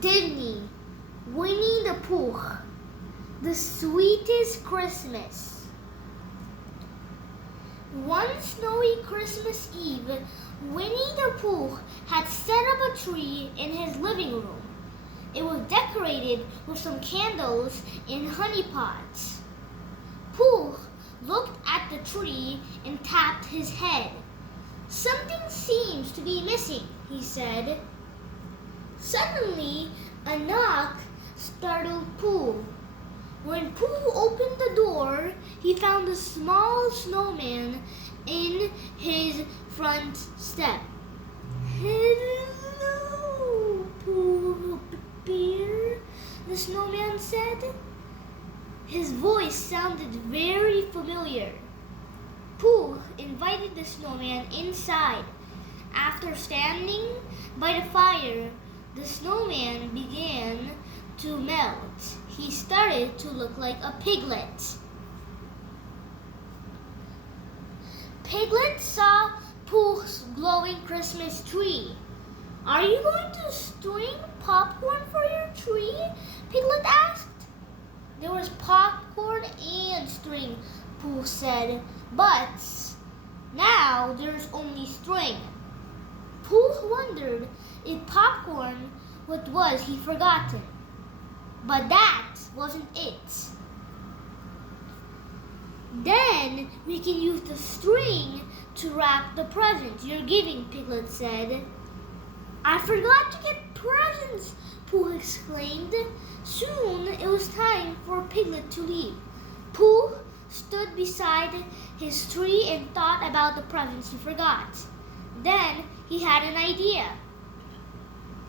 Disney, Winnie the Pooh, the Sweetest Christmas. One snowy Christmas Eve, Winnie the Pooh had set up a tree in his living room. It was decorated with some candles in honey pots. Pooh looked at the tree and tapped his head. "Something seems to be missing," he said. Suddenly, a knock startled Pooh. When Pooh opened the door, he found a small snowman in his front step. "Hello, Pooh Bear," the snowman said. His voice sounded very familiar. Pooh invited the snowman inside. After standing by the fire, the snowman began to melt. He started to look like a piglet. Piglet saw Pooh's glowing Christmas tree. "Are you going to string popcorn for your tree?" Piglet asked. "There was popcorn and string," Pooh said, "but now there's only string." Pooh wondered if popcorn was he forgotten. But that wasn't it. "Then we can use the string to wrap the presents you're giving," Piglet said. "I forgot to get presents," Pooh exclaimed. Soon it was time for Piglet to leave. Pooh stood beside his tree and thought about the presents he forgot. Then he had an idea.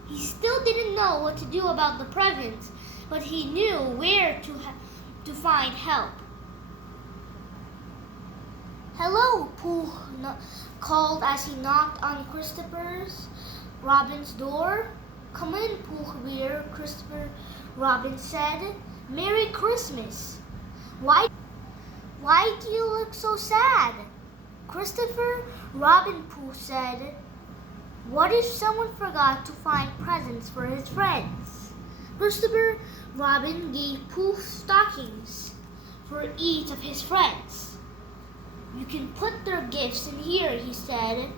He still didn't know what to do about the presents, but he knew where to find help. "Hello," Pooh called as he knocked on Christopher Robin's door. "Come in, Pooh Bear," Christopher Robin said. "Merry Christmas. Why do you look so sad?" Christopher Robin, Pooh said. "What if someone forgot to find presents for his friends?" Christopher Robin gave Pooh stockings for each of his friends. "You can put their gifts in here," he said.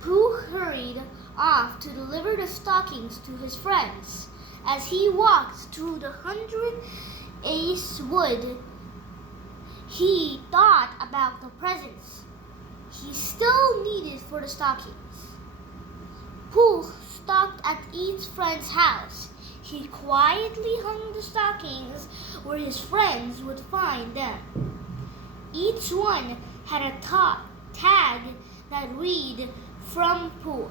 Pooh hurried off to deliver the stockings to his friends. As he walked through the 100-ace wood, he thought about the presents he still needed for the stockings. Pooh stopped at each friend's house. He quietly hung the stockings where his friends would find them. Each one had a tag that read, "From Pooh."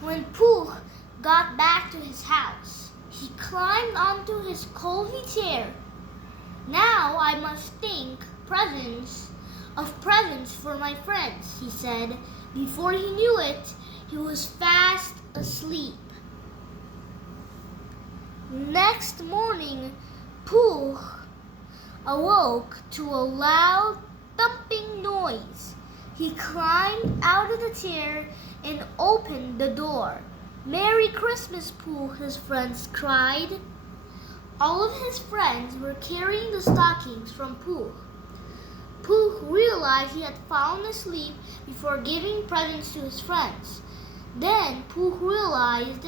When Pooh got back to his house, he climbed onto his cozy chair. "Now I must think of presents for my friends," he said. Before he knew it, he was fast asleep. Next morning, Pooh awoke to a loud thumping noise. He climbed out of the chair and opened the door. "Merry Christmas, Pooh," his friends cried. All of his friends were carrying the stockings from Pooh. Pooh realized he had fallen asleep before giving presents to his friends. Then Pooh realized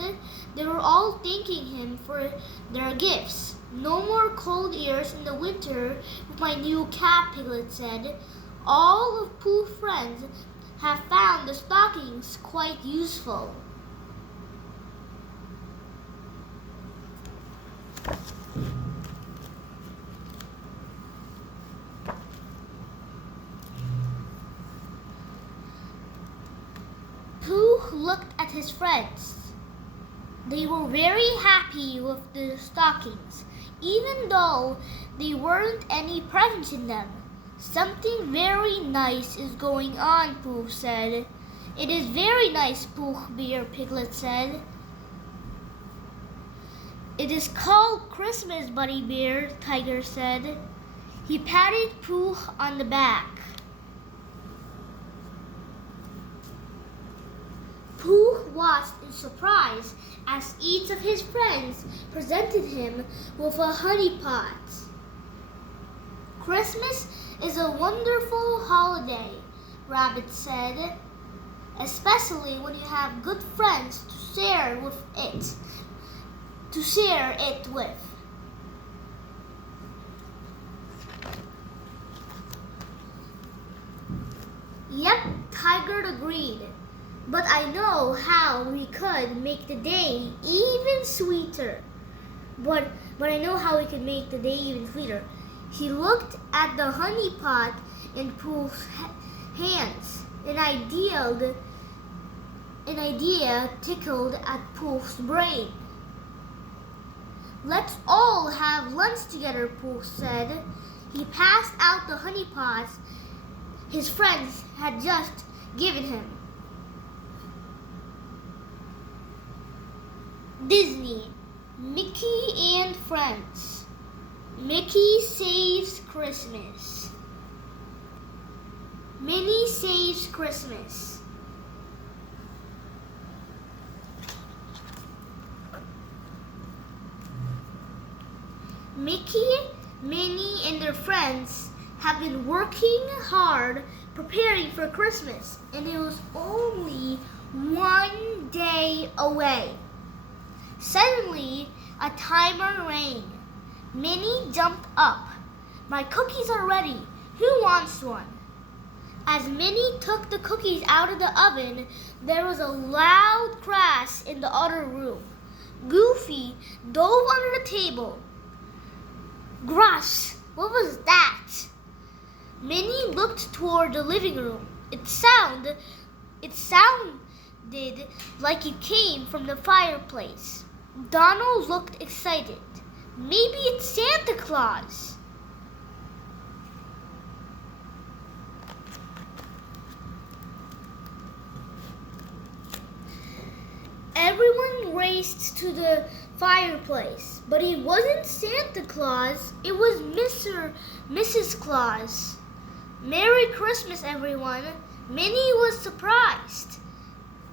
they were all thanking him for their gifts. "No more cold ears in the winter with my new cap," Piglet said. All of Pooh's friends have found the stockings quite useful. Pooh looked at his friends. They were very happy with the stockings, even though there weren't any presents in them. "Something very nice is going on," Pooh said. "It is very nice, Pooh Bear," Piglet said. "It is called Christmas, Buddy Bear," Tiger said. He patted Pooh on the back. Pooh watched in surprise as each of his friends presented him with a honey pot. Christmas is a wonderful holiday, Rabbit said, especially when you have good friends to share it with. Yep, Tiger agreed. But I know how we could make the day even sweeter. But I know how we could make the day even sweeter. He looked at the honey pot in Pooh's hands. An idea tickled at Pooh's brain. Let's all have lunch together, Pooh said. He passed out the honey pots his friends had just given him. Disney, Mickey and Friends. Mickey saves Christmas. Minnie saves Christmas. Mickey, Minnie, and their friends have been working hard preparing for Christmas, and it was only one day away. Suddenly, a timer rang. Minnie jumped up. My cookies are ready. Who wants one? As Minnie took the cookies out of the oven, there was a loud crash in the other room. Goofy dove under the table. Gosh, what was that? Minnie looked toward the living room. It sounded like it came from the fireplace. Donald looked excited. Maybe it's Santa Claus. Everyone raced to the fireplace, but it wasn't Santa Claus. It was Mrs. Claus. Merry Christmas, everyone. Minnie was surprised.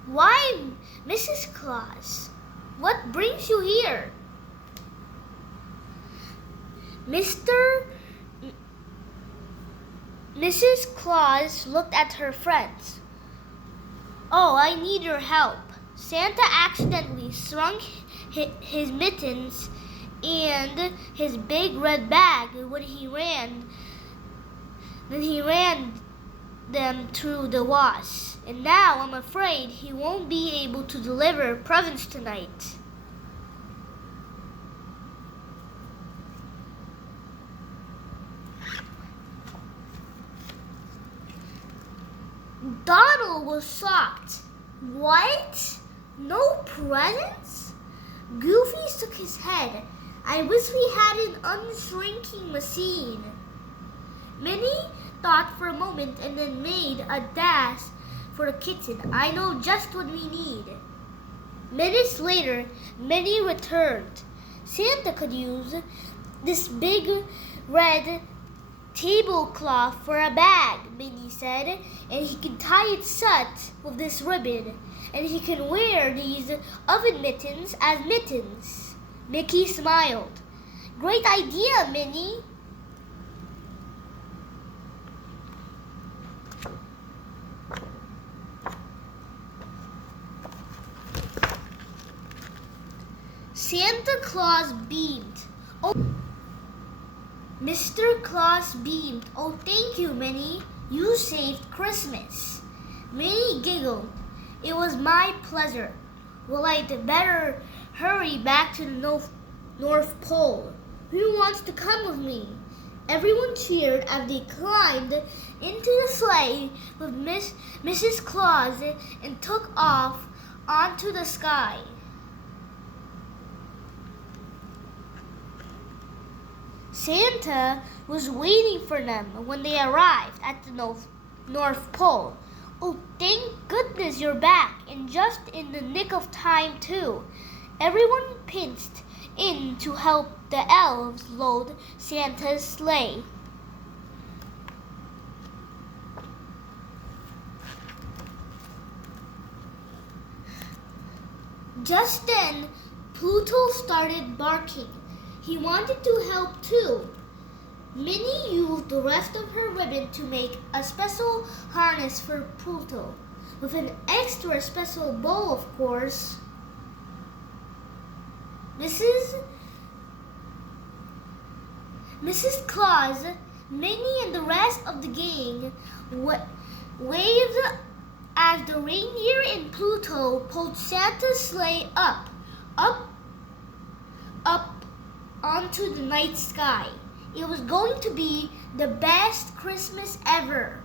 Why, Mrs. Claus? What brings you here? Mrs. Claus looked at her friends. Oh, I need your help. Santa accidentally swung his mittens and his big red bag when he ran them through the wash. And now I'm afraid he won't be able to deliver presents tonight. Donald was shocked. What? No presents? Goofy shook his head. I wish we had an unshrinking machine. Minnie thought for a moment and then made a dash for the kitchen. I know just what we need. Minutes later, Minnie returned. Santa could use this big red tablecloth for a bag, Minnie said, and he can tie it shut with this ribbon, and he can wear these oven mittens as mittens. Mickey smiled. Great idea, Minnie. Santa Claus beamed. Oh, Mr. Claus beamed. Oh, thank you, Minnie. You saved Christmas. Minnie giggled. It was my pleasure. Well, I'd better hurry back to the North Pole. Who wants to come with me? Everyone cheered as they climbed into the sleigh with Mrs. Claus and took off onto the sky. Santa was waiting for them when they arrived at the North Pole. Oh, thank goodness you're back, and just in the nick of time, too. Everyone pinched in to help the elves load Santa's sleigh. Just then, Pluto started barking. He wanted to help too. Minnie used the rest of her ribbon to make a special harness for Pluto, with an extra special bow, of course. Mrs. Claus, Minnie, and the rest of the gang waved as the reindeer and Pluto pulled Santa's sleigh up onto the night sky. It was going to be the best Christmas ever.